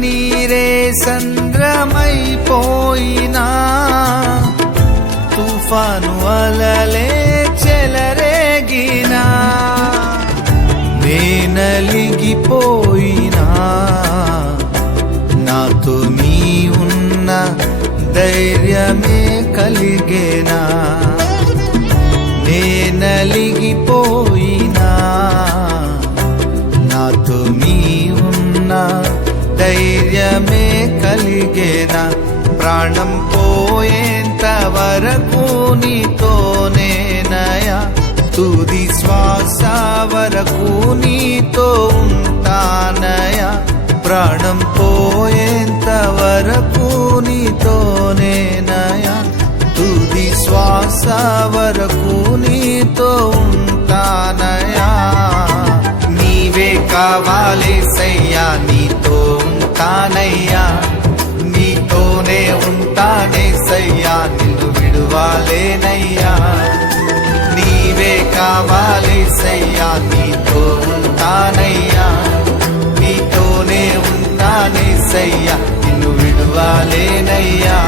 నీరే సంద్రమైపోయినా తుఫాను అలలే చెలరేగినా నేనలిగిపోయినా నాతో నీ ఉన్న ధైర్యమే కలిగేనా నేనలిగిపోయినా నాతో నీ ఉన్న ధైర్యమే కలిగేనా ప్రాణం పోయేంత వరకు నీతోనేనయా తుది శ్వాస వరకు నీతో ఉంటానయా ప్రాణం పోయేంత వరకు నీతోనేనయా తుది శ్వాస వరకు నీతో ఉంటానయా నీవే కావాలేసయ్యా నీతో ఉంటానయ్యా నీతోనే ఉంటానేసయ్యా నిన్ను విడువాలేనయ్యా నీవే కావాలేసయ్యా నీతో ఉంటానయ్యా నీతోనే ఉంటానేసయ్యా నిన్ను విడువాలేనయ్యా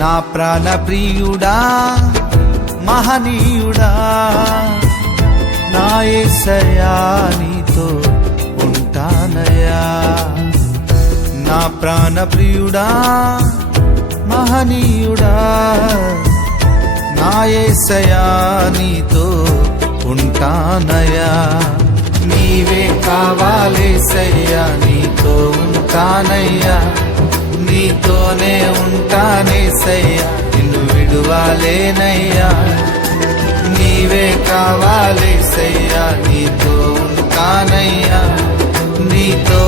నా ప్రాణ ప్రియుడా మహనీయుడా నా యేసయ్యా నీతో ఉంటానయ్యా నా ప్రాణ ప్రియుడా మహనీయుడా నా యేసయ్యా నీతో ఉంటానయ్యా నీవే కావాలేసయ్యా నీతో ఉంటానయ్యా నీతోనే ఉంటానేసయ్యా నిన్ను విడువాలేనయ్యా నీవే కావాలేసయ్యా నీతో ఉంటానయ్యా నీతో